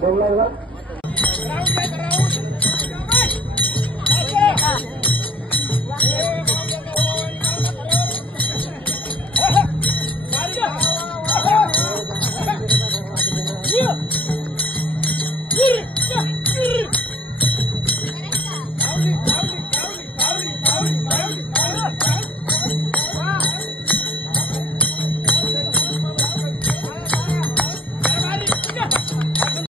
Boleh, Pak.